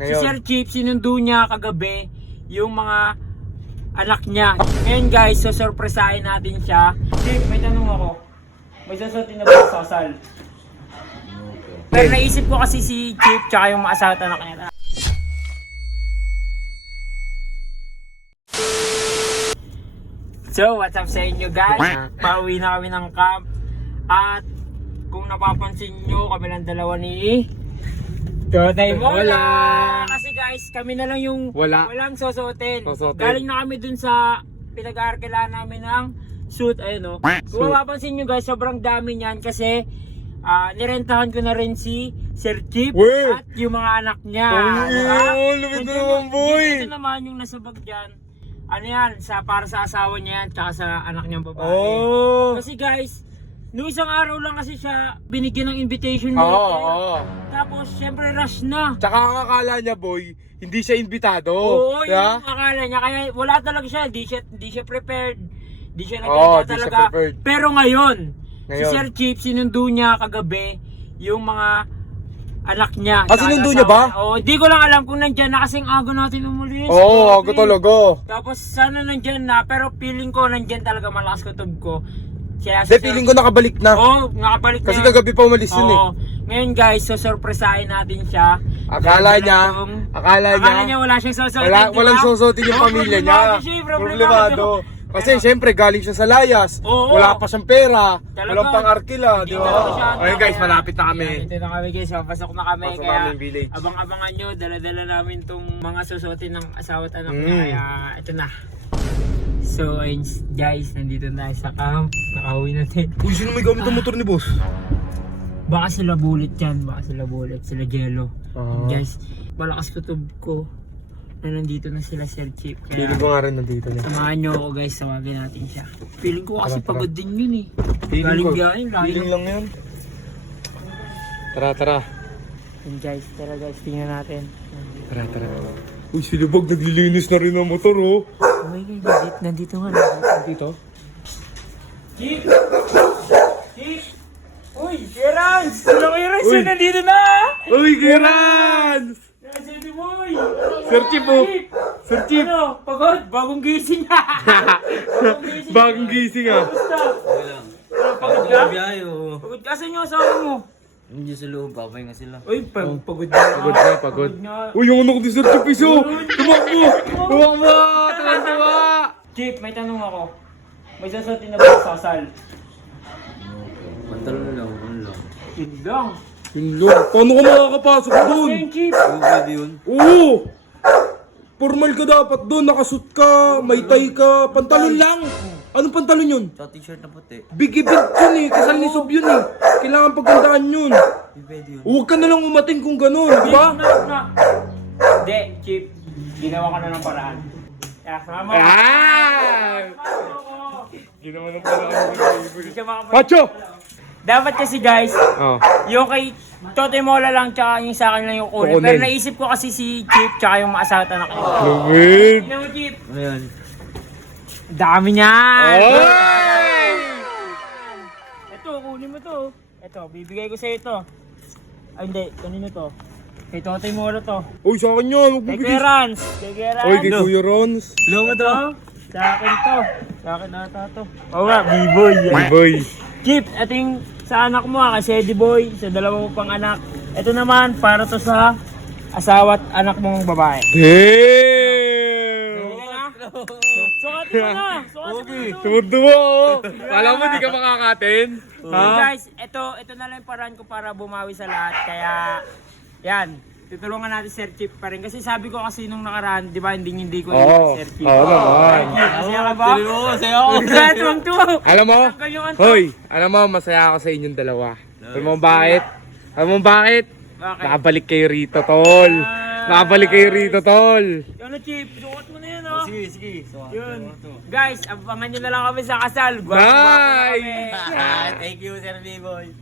Si Sir Chief, sinundo niya kagabi yung mga anak niya. Ngayon guys, so surpresahin natin siya. Chief, may tanong ako. May sasatin na ba sa kasal? Pero naisip ko kasi si Chief tsaka yung mga asawa at anak niya. So, what's up sa inyo guys? Pauwi na kami ng camp. At kung napapansin nyo, kami lang dalawa ni Totoy Mola. Kasi guys, kami na lang yung walang sosotin. Galing na kami dun sa pinag-aarkilaan namin ng suit. Ayun o. Kung mapapansin nyo guys, sobrang dami niyan kasi nirentahan ko na rin si Sir Chief at yung mga anak niya. Lumit na naman boy! Ito naman yung nasa bag dyan. Ano yan, para sa asawa niya yan, tsaka sa anak niyang babae. Kasi guys, nung isang araw lang kasi siya binigyan ng invitation letter. Tapos, syempre rush na. Tsaka ang akala niya boy, hindi siya invitado. Oo, yung akala niya. Kaya wala talaga siya, hindi siya prepared. Hindi siya nagkita talaga. Pero ngayon, si Sir Chief, sinundo niya kagabi yung mga anak niya. Sinundo niya ba? Oo, hindi ko lang alam kung nandyan na kasing aga natin umulis. Aga talaga. Tapos sana nandyan na, pero feeling ko nandyan talaga, malakas kutob ko. Feeling ko nakabalik na. Nakabalik kasi na. Kasi kagabi pa umalis yun eh. Ngayon guys, so surpresahin natin siya. Akala niya wala siyang sosotin. Walang sosotin yung pamilya niya. Problemado. Kasi syempre galing siya sa layas. Wala pa siyang pera. Walang pang-arkila, di ba? Ayun guys, malapit na kami. Dito na kami guys, papasok na kami. Pasok Kaya namin village. abang-abangan nyo, dala-dala namin tong mga susuotin ng asawa at anak niya. Kaya ito na. So ayun guys, nandito na tayo sa camp. Nakauwi natin. Uy, sino may gamit ang motor ni boss? Baka sila bullet yan, sila Jello. Guys, malakas kutob ko na nandito na sila Sir Chief. Feeling ko nga rin nandito niya. Samahan nyo ako guys, tawagin natin siya. Feeling ko kasi pagod din yun eh. Feeling lang yun. Tara. Yun guys, tara guys, tingnan natin. Tara. Uy, si Lubog naglilinis na rin ang motor oh. Oh my God, nandito nga. Dito? Chief! Uy, Gerans! Nandito na! Uy, Gerans! Nandito boy! Sir Chief oh! Sir Chief! Ano? Pagod? Bagong gising na! Bagong gising ah! Pagod ka? Pagod ka? Saan yung asawa mo? Hindi sa loob, papahinga sila. Uy, pagod na. Pagod. Uy, yung anak ko ni Sir Chief iso! Tumakbo! Tumakbo! Chief, may tanong ako. May sasatin na ba sa kasal? Pantalon lang, ano lang. Yun lang. Yun lang. Paano ka makakapasok doon? Ayun, Chief. Pwede yun? Oo! Formal ka dapat doon, nakasuit ka, may tie ka, pantalon lang! Anong pantalon yun? Sa t-shirt na puti. Big event yun eh, kasal ni Sob yun eh. Kailangan pagkandaan yun. Hindi pwede yun. Huwag ka na lang umating kung gano'n, di ba? Hindi, Chief. Ginawa ka na ng paraan. Kaya, sama mo. Ginawa ng paraan. Hindi siya makapag- Pacho! Dapat kasi guys, yung kay Totoy Mola lang tsaka yung sa akin lang yung kunin. Pero naisip ko kasi si Chief tsaka yung mga asawa at anak niya. Lumit! Tingnan mo, Chief. Ayan. Dami niyan! Ay! Ito, kunin mo to. Ito, bibigay ko sa'yo ito. Ay hindi, kanino to? Kay Totoy Mola to. Uy, sa akin yan! Huwag mo Kay bigis! Kuya Rans. Kay Kuya Rans. Uy, kay Kuya Rons! Hello mo to? Sa akin to. Sa akin ata to. Oo nga, B-boy. Boy! Chief, ito yung sa anak mo kasi Eddie Boy, sa dalawa mo pang anak. Ito naman, para to sa asawa at anak mong babae. Damn! Sukatin mo na! Sukatin mo na! Tumutuwa oh! Alam mo, di ka makakatin? Okay, guys, ito na lang yung paraan ko para bumawi sa lahat. Kaya, yan. Tutulungan natin Sir Chief pa rin. Kasi sabi ko kasi nung nakaraan, di ba, hindi ko Sir Chief. Oo naman. Masaya ka ba? Masaya ako. Masaya tuwang-tuwa. Alam mo? Hoy, alam mo, masaya ako sa inyong dalawa. Alam mo bakit? Bakit? Nakabalik kayo rito, tol. Nakabalik kayo rito, tol. Ano, Chief? Sukat mo na yun, oh. Sige. So, Yun. Guys, abangan nyo na lang kami sa kasal. Nice! Kami. Thank you, Sir B-Boy.